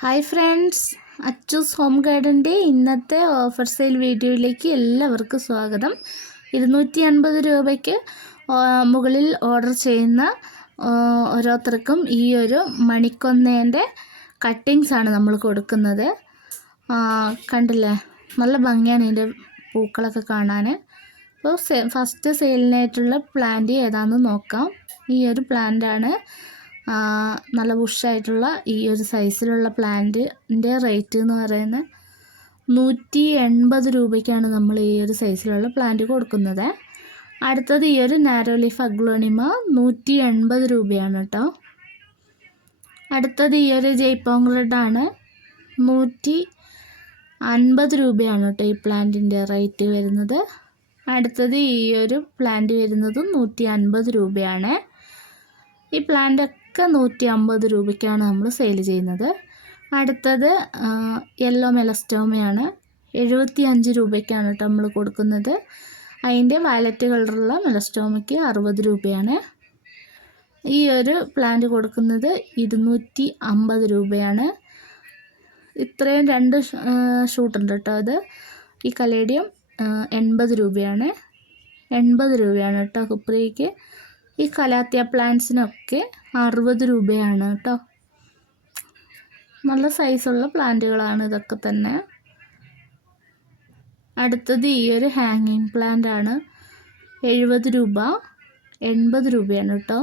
Hi friends Achus home ഗാർഡന്റെ ഇന്നത്തെ offer sale വീഡിയോയിലേക്ക് എല്ലാവർക്കും സ്വാഗതം. ഇരുന്നൂറ്റി അൻപത് രൂപയ്ക്ക് മുകളിൽ ഓർഡർ ചെയ്യുന്ന ഓരോരുത്തർക്കും ഈ ഒരു മണിക്കൊന്നേന്റെ കട്ടിങ്സാണ് ആണ് നമ്മൾ കൊടുക്കുന്നത്. കണ്ടില്ലേ? നല്ല ഭംഗിയാണ് ഇതിന്റെ പൂക്കളൊക്കെ കാണാൻ. അപ്പോൾ ഫസ്റ്റ് സെയിലിനായിട്ടുള്ള പ്ലാന്റ് ഏതാണെന്ന് നോക്കാം. ഈ ഒരു പ്ലാന്റാണ് നല്ല ബുഷായിട്ടുള്ള ഈ ഒരു സൈസിലുള്ള പ്ലാന്റിന്റെ റേറ്റ് എന്ന് പറയുന്നത് നൂറ്റി എൺപത് രൂപയ്ക്കാണ് നമ്മൾ ഈ ഒരു സൈസിലുള്ള പ്ലാന്റ് കൊടുക്കുന്നത്. അടുത്തത് ഈ ഒരു നാരോ ലീഫ് അഗ്ലോണിമ നൂറ്റി എൺപത് രൂപയാണ് കേട്ടോ. അടുത്തത് ഈ ഒരു ജയ്പോങ് റെഡാണ് നൂറ്റി അൻപത് രൂപയാണ് കേട്ടോ ഈ പ്ലാന്റിന്റെ റേറ്റ് വരുന്നത്. അടുത്തത് ഈ ഒരു പ്ലാന്റ് വരുന്നത് നൂറ്റി അൻപത് രൂപയാണ്. ഈ പ്ലാന്റൊക്കെ നൂറ്റി അമ്പത് രൂപയ്ക്കാണ് നമ്മൾ സെയിൽ ചെയ്യുന്നത്. അടുത്തത് യെല്ലോ മെലസ്റ്റോമയാണ്. എഴുപത്തി അഞ്ച് രൂപയ്ക്കാണ് കേട്ടോ നമ്മൾ കൊടുക്കുന്നത്. അതിന്റെ വയലറ്റ് കളറുള്ള മെലസ്റ്റോമയ്ക്ക് അറുപത് രൂപയാണ്. ഈ ഒരു പ്ലാന്റ് കൊടുക്കുന്നത് ഇരുന്നൂറ്റി അമ്പത് രൂപയാണ്. ഇത്രയും രണ്ട് ഷൂട്ടുണ്ട് കേട്ടോ അത്. ഈ കലേഡിയം എൺപത് രൂപയാണ്. എൺപത് രൂപയാണ് കേട്ടോ കുപ്രിക്ക് ഈ കലാത്തിയ പ്ലാന്റ്സിനൊക്കെ അറുപത് രൂപയാണ് കേട്ടോ. നല്ല സൈസുള്ള പ്ലാന്റുകളാണ് ഇതൊക്കെ തന്നെ. അടുത്തത് ഈ ഒരു ഹാങ്ങിങ് പ്ലാന്റ് ആണ്. എഴുപത് രൂപ എൺപത് രൂപയാണ് കേട്ടോ.